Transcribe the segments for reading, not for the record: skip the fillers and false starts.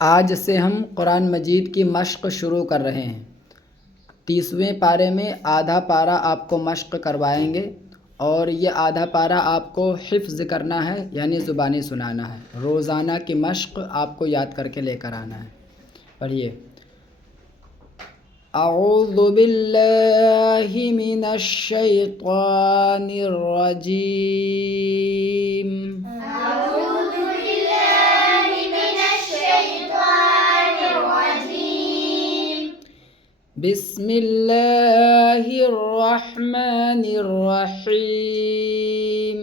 आज से हम कुरान मजीद की मश्क शुरू कर रहे हैं। 30वें पारे में आधा पारा आपको मश्क करवाएंगे और ये आधा पारा आपको हिफ्ज़ करना है, यानी ज़ुबानी सुनाना है। रोज़ाना की मश्क आपको याद करके लेकर आना है। पढ़िए। अऊज़ु बिल्लाहि मिनश शैतानिर रजीम। बिस्मिल्लाहिर रहमानिर रहीम।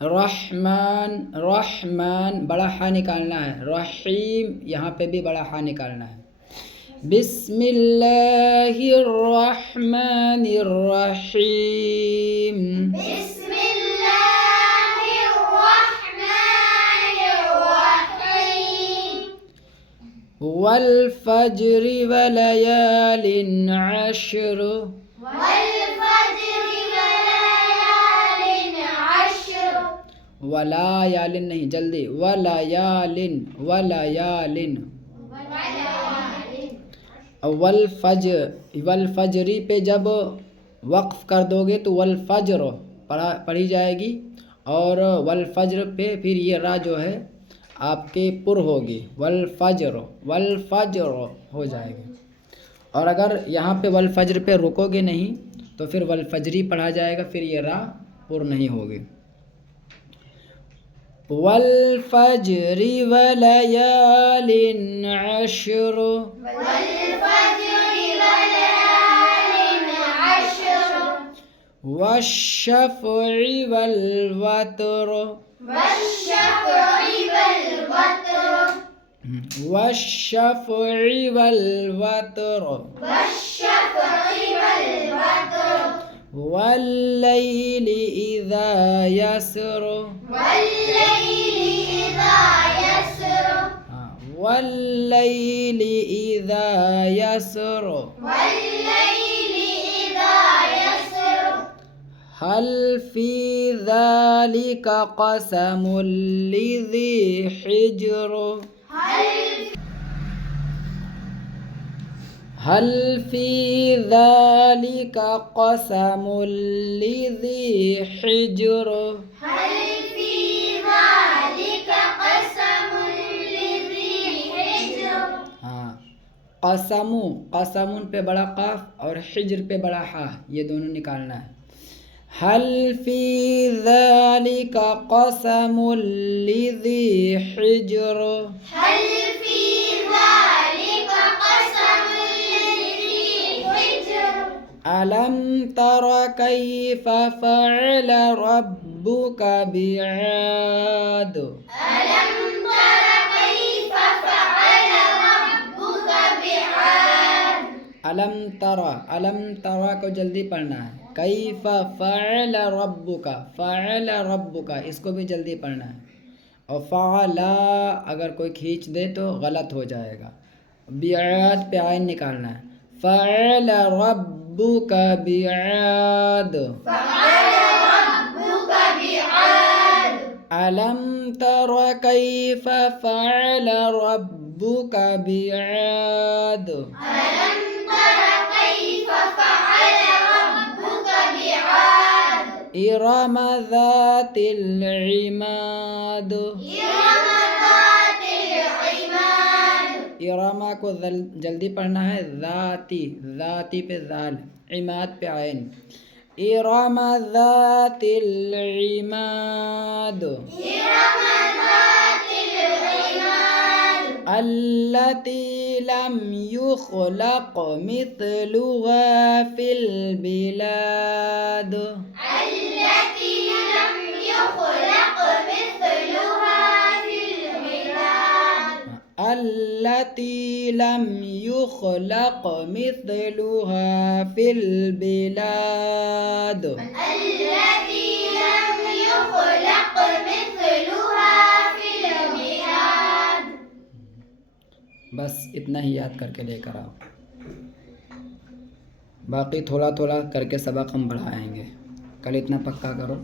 रहमान, रहमान बड़ा हा निकालना है। रहीम यहाँ पे भी बड़ा हा निकालना है। बिस्मिल्लाहिर रहमानिर रहीम। वल फज्रि वलयालिन अश्र। वलायालिन नहीं, जल्दी। वलायालिन, वलायालिन। वल फजरी पे जब वक्फ कर दोगे तो वल फज्र पढ़ी जाएगी, और वल फज्र पे फिर ये रा जो है आपके पुर होगी। वल फज्र हो जाएगी। और अगर यहाँ पे वल फज्र पे रुकोगे नहीं तो फिर वल फजरी पढ़ा जाएगा, फिर ये रा पुर नहीं होगी। वल फज्रि वलयालिन अश्र। वश्शफ़्इ वल वत्र। वश्शफ़्इ वल वत्र। वल्लैलि इज़ा यसर। वल्लैलि इज़ा यसर। हल फी ज़ालिका क़समुल लिज़ी हिज्र। हल फी ज़ालिका क़समुल लिज़ी हिज्र। हाँ, क़समु, क़समुन पे बड़ा काफ और हिज्र पे बड़ा हा, ये दोनों निकालना है। हल फी ज़ालिका क़समुल लिज़ी हिज्र। अलम तर कैफ़ फ़अल रब्बुका बिआद। अलम तरा को जल्दी पढ़ना है। कैफ़ फ़अल रब्बुका इसको भी जल्दी पढ़ना है। और फ़अला अगर कोई खींच दे तो गलत हो जाएगा। बिआद पे आइन निकालना है। फ़अल रब्बुका बिआद। अलम तर कैफ़ फ़अल रब्बुका बिआद। इरम ज़ातिल इमाद। इरमा को जल्दी पढ़ना है। ज़ाती पे ज़ाल, इमाद पे आइन। इरम ज़ातिल इमाद। अल्लती लम युख़लक़ मिस्लुहा फ़िल बिलाद। अल्लती लम युख़लक़ मिस्लुहा फ़िल बिलाद। बस इतना ही याद करके लेकर आओ। बाकी थोड़ा थोड़ा करके सबक हम बढ़ाएंगे। कल इतना पक्का करो।